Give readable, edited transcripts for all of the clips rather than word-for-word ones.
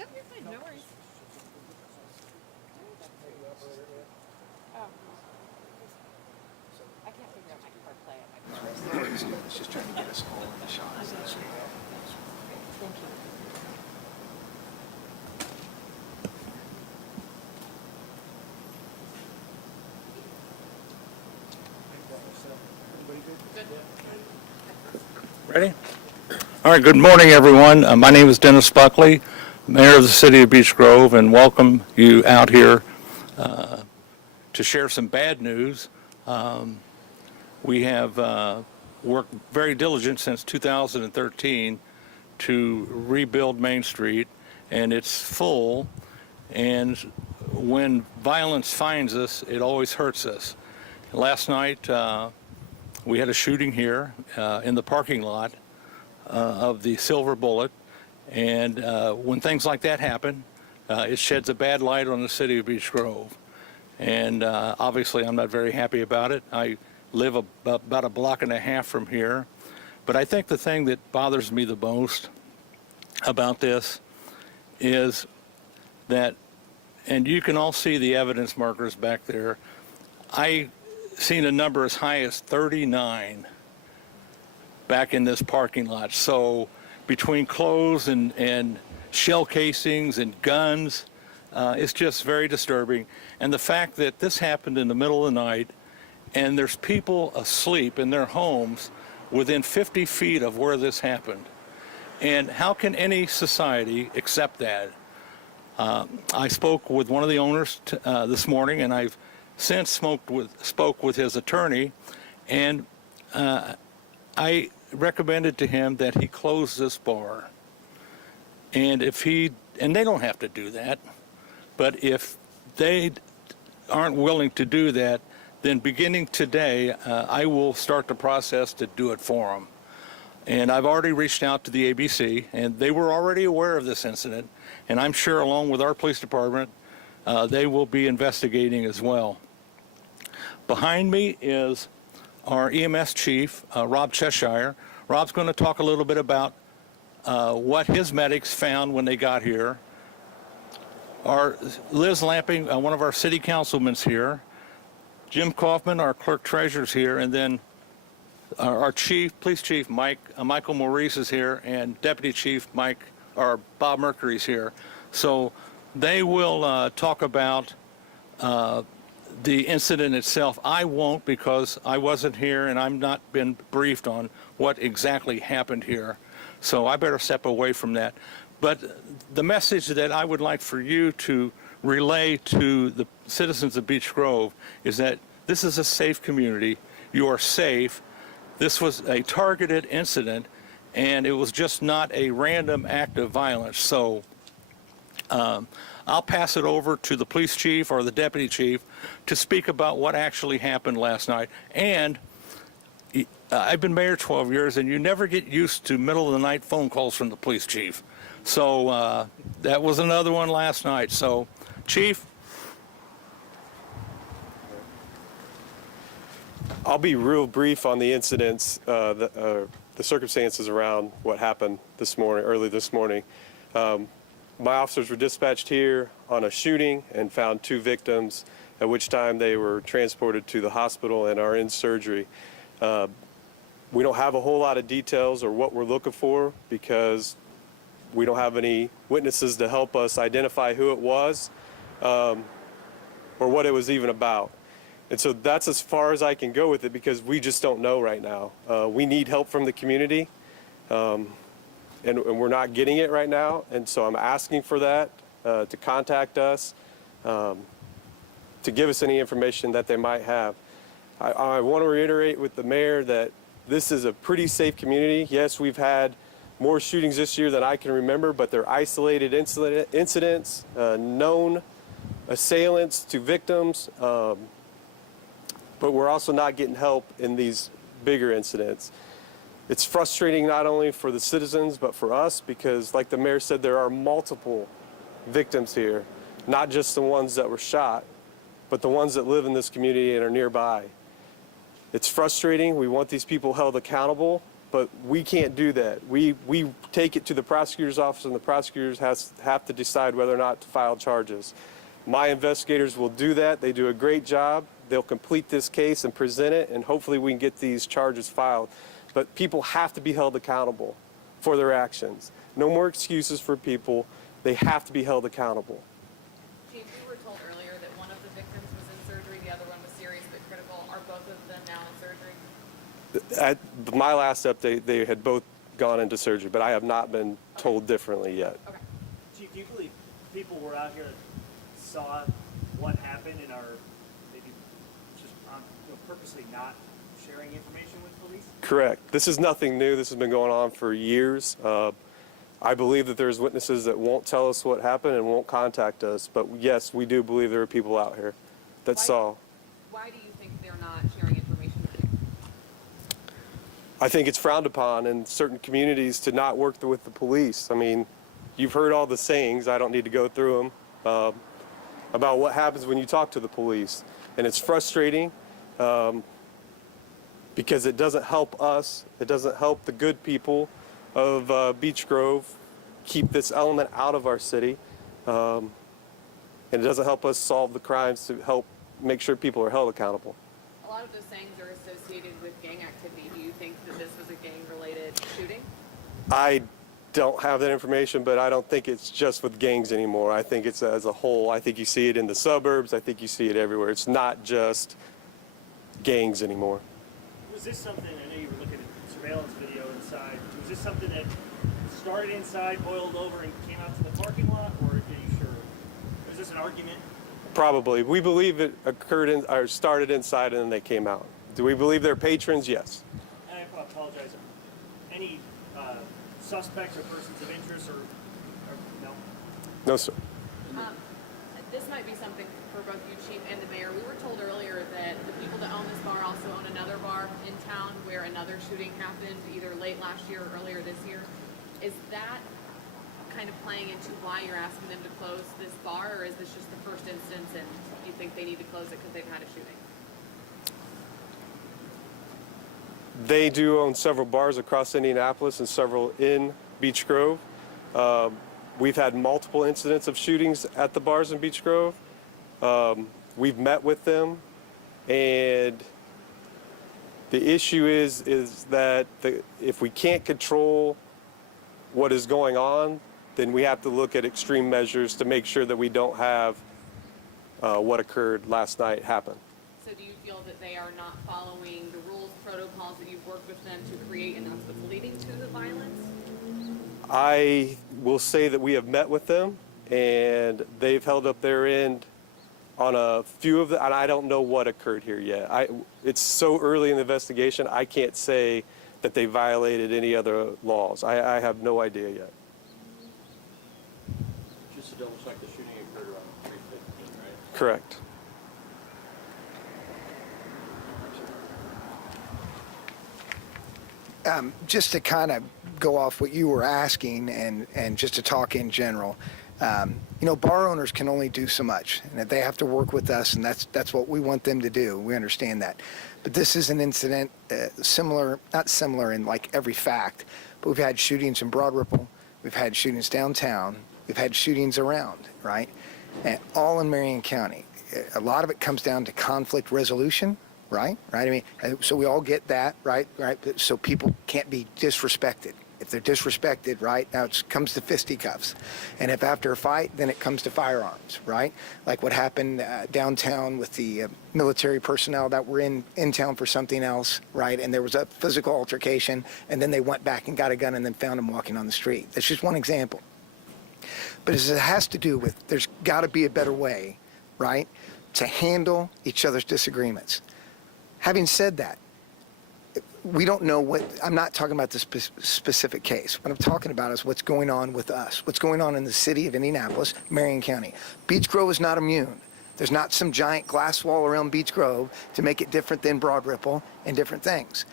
No, you're fine. No worries. Oh. I can't figure out my CarPlay on my phone. It's just trying to get us all in the shot. Thank you. Ready? All right, good morning, everyone. My name is Dennis Buckley, Mayor of the City of Beech Grove, and welcome you out here to share some bad news. We have worked very diligent since 2013 to rebuild Main Street, and it's full, and when violence finds us, it always hurts us. Last night, we had a shooting here in the parking lot of the Silver Bullet, and when things like that happen, it sheds a bad light on the city of Beech Grove. And obviously I'm not very happy about it. I live about a block and a half from here, but I think the thing that bothers me the most about this is that, and you can all see the evidence markers back there, I seen a number as high as 39 back in this parking lot. So between clothes and shell casings and guns, it's just very disturbing. And the fact that this happened in the middle of the night and there's people asleep in their homes within 50 feet of where this happened. And how can any society accept that? I spoke with one of the owners this morning, and I've since spoke with his attorney, and I recommended to him that he close this bar. And and they don't have to do that, but if they aren't willing to do that, then beginning today, I will start the process to do it for them. And I've already reached out to the ABC, and they were already aware of this incident, and I'm sure along with our police department, they will be investigating as well. Behind me is our EMS chief, Rob Cheshire. Rob's going to talk a little bit about what his medics found when they got here. Our Liz Lamping, one of our city councilmen's here. Jim Kaufman, our clerk treasurer's here, and then our chief, police chief, Michael Maurice is here, and deputy chief Bob Mercury's here. So they will talk about the incident itself. I won't, because I wasn't here and I've not been briefed on what exactly happened here. So I better step away from that. But the message that I would like for you to relay to the citizens of Beech Grove is that this is a safe community. You are safe. This was a targeted incident, and it was just not a random act of violence. So I'll pass it over to the police chief or the deputy chief to speak about what actually happened last night. And I've been mayor 12 years, and you never get used to middle of the night phone calls from the police chief. So that was another one last night. So, Chief? I'll be real brief on the incidents, the circumstances around what happened early this morning. My officers were dispatched here on a shooting and found 2 victims, at which time they were transported to the hospital and are in surgery. We don't have a whole lot of details or what we're looking for, because we don't have any witnesses to help us identify who it was or what it was even about. And so that's as far as I can go with it, because we just don't know right now. We need help from the community. And we're not getting it right now, and so I'm asking for that, to contact us, to give us any information that they might have. I want to reiterate with the mayor that this is a pretty safe community. Yes, we've had more shootings this year than I can remember, but they're isolated incidents, known assailants to victims, but we're also not getting help in these bigger incidents. It's frustrating not only for the citizens, but for us, because like the mayor said, there are multiple victims here, not just the ones that were shot, but the ones that live in this community and are nearby. It's frustrating. We want these people held accountable, but we can't do that. We take it to the prosecutor's office, and the prosecutors have to decide whether or not to file charges. My investigators will do that. They do a great job. They'll complete this case and present it, and hopefully we can get these charges filed. But people have to be held accountable for their actions. No more excuses for people. They have to be held accountable. Chief, we were told earlier that one of the victims was in surgery, the other one was serious but critical. Are both of them now in surgery? At my last update, they had both gone into surgery, but I have not been told differently yet. Okay. Chief, do you believe people were out here that saw what happened and are maybe just purposely not sharing information with police? Correct. This is nothing new. This has been going on for years. I believe that there's witnesses that won't tell us what happened and won't contact us. But yes, we do believe there are people out here that saw. Why do you think they're not sharing information with you? I think it's frowned upon in certain communities to not work with the police. I mean, you've heard all the sayings. I don't need to go through them about what happens when you talk to the police. And it's frustrating because it doesn't help us. It doesn't help the good people of Beech Grove keep this element out of our city. And it doesn't help us solve the crimes to help make sure people are held accountable. A lot of those sayings are associated with gang activity. Do you think that this was a gang-related shooting? I don't have that information, but I don't think it's just with gangs anymore. I think it's as a whole. I think you see it in the suburbs. I think you see it everywhere. It's not just gangs anymore. Was this something, I know you were looking at surveillance video inside, was this something that started inside, boiled over, and came out to the parking lot, or are you sure? Was this an argument? Probably. We believe it occurred or started inside and then they came out. Do we believe they're patrons? Yes. And I apologize. Any suspects or persons of interest or no? No, sir. This might be something for both you, Chief, and the mayor. We were told earlier that the people that own this bar also own another bar in town where another shooting happened either late last year or earlier this year. Is that kind of playing into why you're asking them to close this bar, or is this just the first instance and you think they need to close it because they've had a shooting? They do own several bars across Indianapolis and several in Beech Grove. We've had multiple incidents of shootings at the bars in Beech Grove. We've met with them, and the issue is that if we can't control what is going on, then we have to look at extreme measures to make sure that we don't have what occurred last night happen. So do you feel that they are not following the rules, protocols that you've worked with them to create, and that's what's leading to the violence? I will say that we have met with them, and they've held up their end on a few of them, and I don't know what occurred here yet. It's so early in the investigation, I can't say that they violated any other laws. I have no idea yet. Just to double check, the shooting occurred around 3:15, right? Correct. Just to kind of go off what you were asking and just to talk in general, bar owners can only do so much, and they have to work with us, and that's what we want them to do. We understand that. But this is an incident not similar in like every fact, but we've had shootings in Broad Ripple, we've had shootings downtown, we've had shootings around, right? And all in Marion County. A lot of it comes down to conflict resolution. Right. I mean, so we all get that, right? So people can't be disrespected. If they're disrespected, right, now it comes to fisticuffs. And if after a fight, then it comes to firearms, right? Like what happened downtown with the military personnel that were in town for something else, right? And there was a physical altercation, and then they went back and got a gun and then found him walking on the street. That's just one example. But as it has to do with, there's got to be a better way, right, to handle each other's disagreements. Having said that, we don't know what, I'm not talking about this specific case. What I'm talking about is what's going on with us, what's going on in the city of Indianapolis, Marion County. Beech Grove is not immune. There's not some giant glass wall around Beech Grove to make it different than Broad Ripple and different things.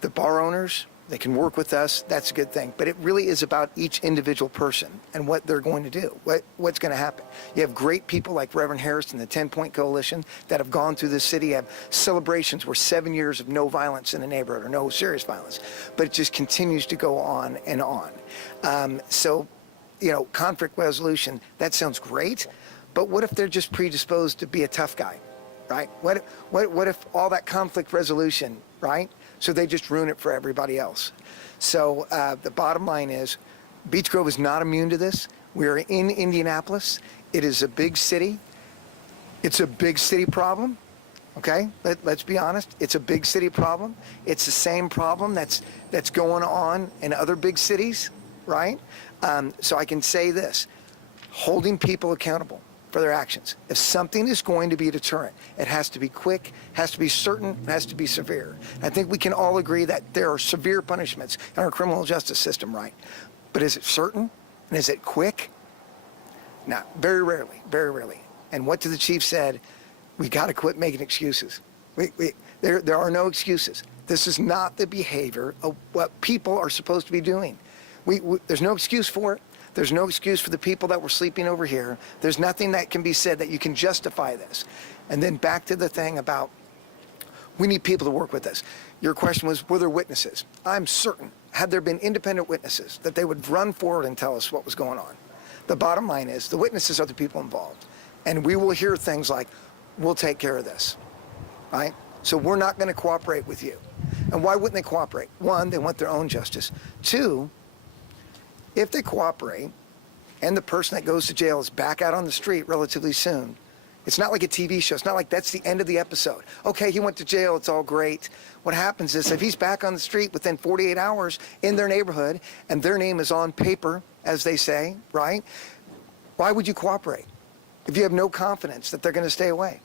The bar owners, They can work with us. That's a good thing. But it really is about each individual person and what they're going to do, what's going to happen. You have great people like Reverend Harris and the 10-Point Coalition that have gone through this city, have celebrations where 7 years of no violence in the neighborhood or no serious violence. But it just continues to go on and on. So, you know, conflict resolution, that sounds great. But what if they're just predisposed to be a tough guy, right? What if all that conflict resolution, right? So they just ruin it for everybody else. So the bottom line is, Beech Grove is not immune to this. We are in Indianapolis. It is a big city. It's a big city problem, okay? Let's be honest. It's a big city problem. It's the same problem that's going on in other big cities, right? So I can say this, holding people accountable for their actions. If something is going to be a deterrent, it has to be quick, has to be certain, it has to be severe. I think we can all agree that there are severe punishments in our criminal justice system, right? But is it certain? And is it quick? No, very rarely, very rarely. And what the chief said, we got to quit making excuses. There are no excuses. This is not the behavior of what people are supposed to be doing. There's no excuse for it. There's no excuse for the people that were sleeping over here. There's nothing that can be said that you can justify this. And then back to the thing about we need people to work with us. Your question was, were there witnesses? I'm certain, had there been independent witnesses, that they would run forward and tell us what was going on. The bottom line is the witnesses are the people involved. And we will hear things like, we'll take care of this, right? So we're not going to cooperate with you. And why wouldn't they cooperate? One, they want their own justice. Two, if they cooperate and the person that goes to jail is back out on the street relatively soon, it's not like a TV show. It's not like that's the end of the episode. Okay, he went to jail. It's all great. What happens is if he's back on the street within 48 hours in their neighborhood and their name is on paper, as they say, right? Why would you cooperate if you have no confidence that they're going to stay away?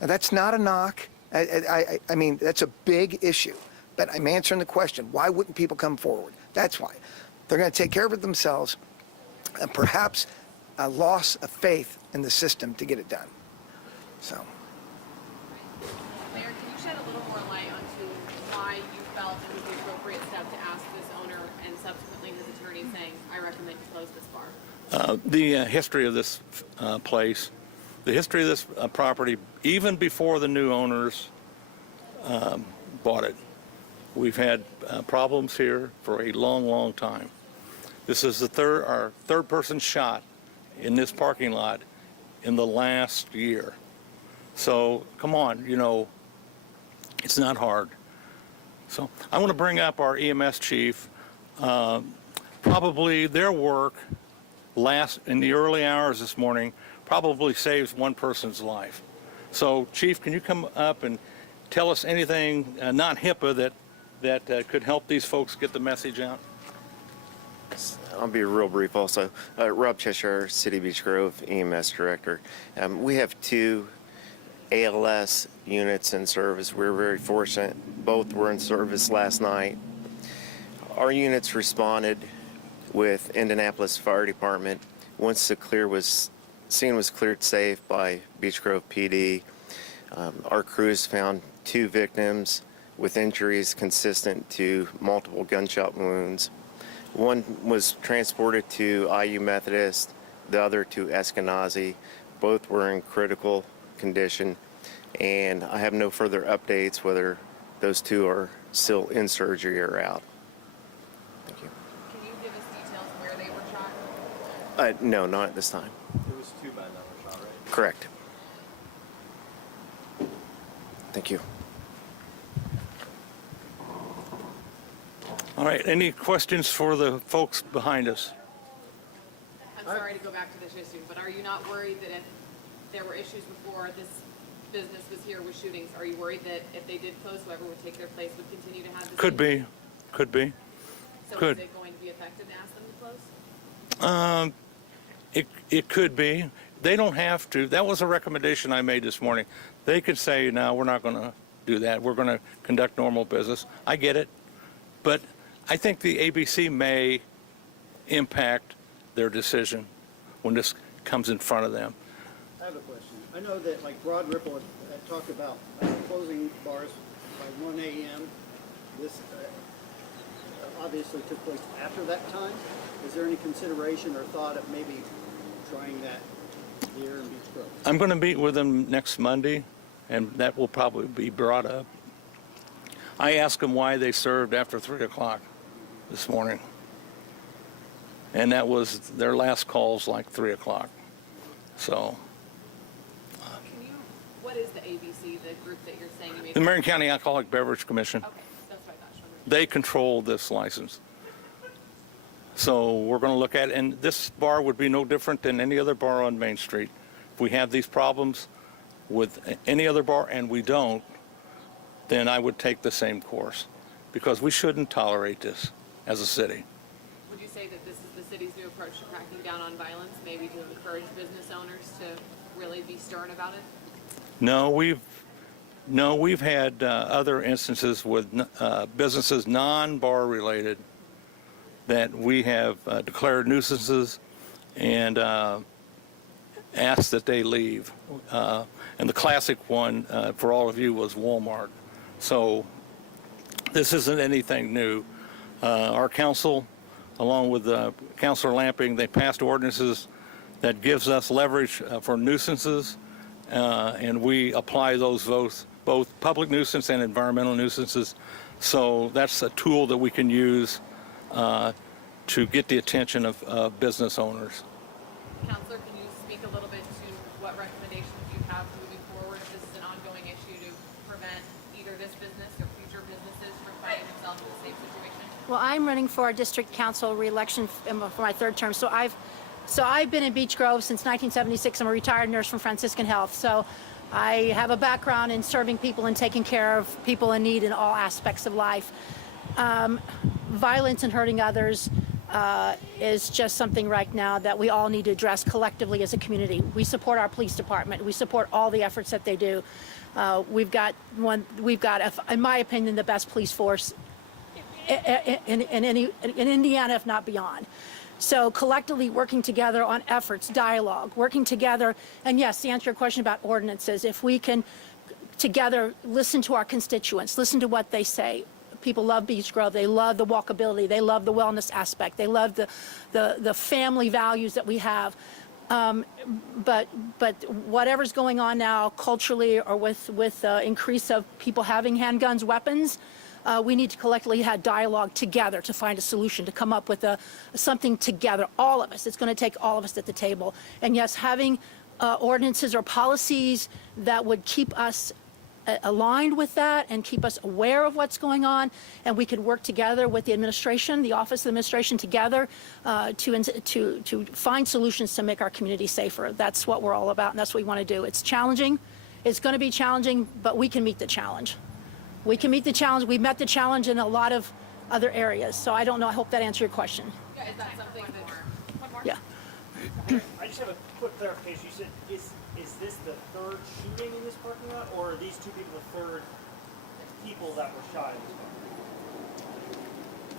Now, that's not a knock. I mean, that's a big issue. But I'm answering the question, why wouldn't people come forward? That's why. They're going to take care of it themselves, and perhaps a loss of faith in the system to get it done. So. Mayor, can you shed a little more light onto why you felt it was the appropriate step to ask this owner and subsequently his attorney saying, I recommend you close this bar? The history of this place, the history of this property, even before the new owners bought it. We've had problems here for a long, long time. This is our third person shot in this parking lot in the last year. So come on, you know, it's not hard. So I want to bring up our EMS chief. Probably their work in the early hours this morning probably saves one person's life. So Chief, can you come up and tell us anything not HIPAA that could help these folks get the message out? I'll be real brief also. Rob Cheshire, City Beech Grove EMS Director. We have 2 ALS units in service. We're very fortunate. Both were in service last night. Our units responded with Indianapolis Fire Department. Once the scene was cleared safe by Beech Grove PD, our crews found 2 victims with injuries consistent to multiple gunshot wounds. One was transported to IU Methodist, the other to Eskenazi. Both were in critical condition, and I have no further updates whether those 2 are still in surgery or out. Thank you. Can you give us details where they were shot? No, not at this time. There was 2 men that were shot, right? Correct. Thank you. All right, any questions for the folks behind us? I'm sorry to go back to this issue, but are you not worried that if there were issues before this business was here with shootings, are you worried that if they did close, whoever would take their place would continue to have this? Could be. So could. is it going to be effective to ask them to close? It could be. They don't have to. That was a recommendation I made this morning. They could say, no, we're not going to do that. We're going to conduct normal business. I get it. But I think the ABC may impact their decision when this comes in front of them. I have a question. I know that like Broad Ripple had talked about closing bars by 1 a.m. this obviously took place after that time. Is there any consideration or thought of maybe trying that here in Beech Grove? I'm going to meet with them next Monday, and that will probably be brought up. I asked them why they served after 3 o'clock this morning. And that was their last calls like 3 o'clock. So, What is the ABC, the group that you're saying you made? the Marion County Alcoholic Beverage Commission, Okay, that's what I thought. they control this license. So we're going to look at it, and this bar would be no different than any other bar on Main Street. If we have these problems with any other bar and we don't, then I would take the same course, because we shouldn't tolerate this as a city. Would you say that this is the city's new approach to cracking down on violence, maybe to encourage business owners to really be stern about it? No, we've had other instances with businesses non-bar related that we have declared nuisances and asked that they leave. And the classic one for all of you was Walmart. So this isn't anything new. Our council, along with Councilor Lamping, they passed ordinances that gives us leverage for nuisances, and we apply those both public nuisance and environmental nuisances. So that's a tool that we can use to get the attention of business owners. Counselor, can you speak a little bit to what recommendations you have moving forward? If this is an ongoing issue to prevent either this business or future businesses from finding themselves in the same situation? Well, I'm running for a district council reelection for my third term. So I've been in Beech Grove since 1976. I'm a retired nurse from Franciscan Health. So I have a background in serving people and taking care of people in need in all aspects of life. Violence and hurting others is just something right now that we all need to address collectively as a community. We support our police department. We support all the efforts that they do. We've got, in my opinion, the best police force in Indiana, if not beyond. So collectively working together on efforts, dialogue, working together, and yes, to answer your question about ordinances, if we can together listen to our constituents, listen to what they say. People love Beech Grove. They love the walkability. They love the wellness aspect. They love the family values that we have. But whatever's going on now culturally or with increase of people having handguns, weapons, we need to collectively have dialogue together to find a solution, to come up with something together, all of us. It's going to take all of us at the table. And yes, having ordinances or policies that would keep us aligned with that and keep us aware of what's going on, and we could work together with the administration, the Office of Administration together to find solutions to make our community safer. That's what we're all about, and that's what we want to do. It's challenging. It's going to be challenging, but we can meet the challenge. We can meet the challenge. We've met the challenge in a lot of other areas. So I don't know. I hope that answered your question. Yeah, is that something that... One more? Yeah. I just have a quick clarification. You said, is this the third shooting in this parking lot, or are these two people the third people that were shot in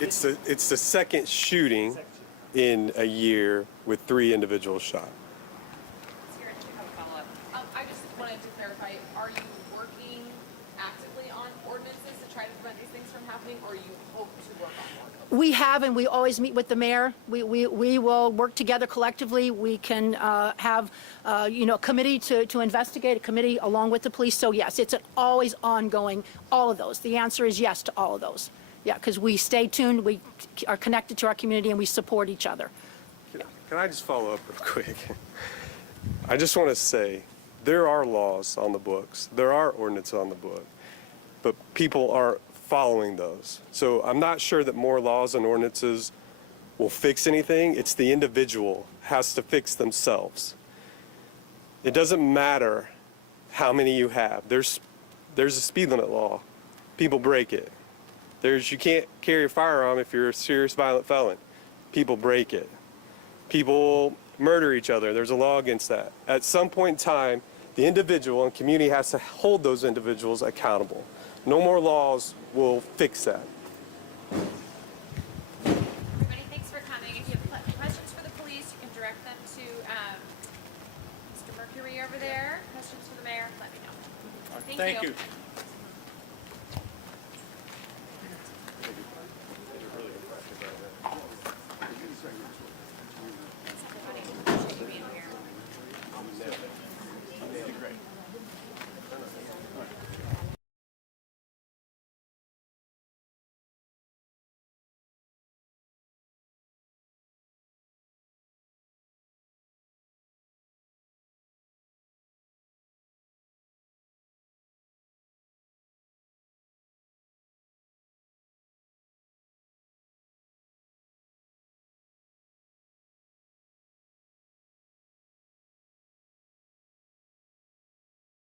this parking lot? It's the second shooting in a year with 3 individuals shot. Here, I do have a follow-up. I just wanted to clarify, are you working actively on ordinances to try to prevent these things from happening, or you hope to work on more? We have, and we always meet with the mayor. We will work together collectively. We can have, a committee to investigate, a committee along with the police. So yes, it's an always ongoing, all of those. The answer is yes to all of those. Yeah, because we stay tuned, we are connected to our community, and we support each other. Can I just follow up real quick? I just want to say, there are laws on the books. There are ordinances on the book, but people aren't following those. So I'm not sure that more laws and ordinances will fix anything. It's the individual has to fix themselves. It doesn't matter how many you have. There's a speed limit law. People break it. You can't carry a firearm if you're a serious violent felon. People break it. People murder each other. There's a law against that. At some point in time, the individual and community has to hold those individuals accountable. No more laws will fix that. Everybody, thanks for coming. If you have questions for the police, you can direct them to Mr. Mercury over there. Questions for the mayor, let me know. Thank you.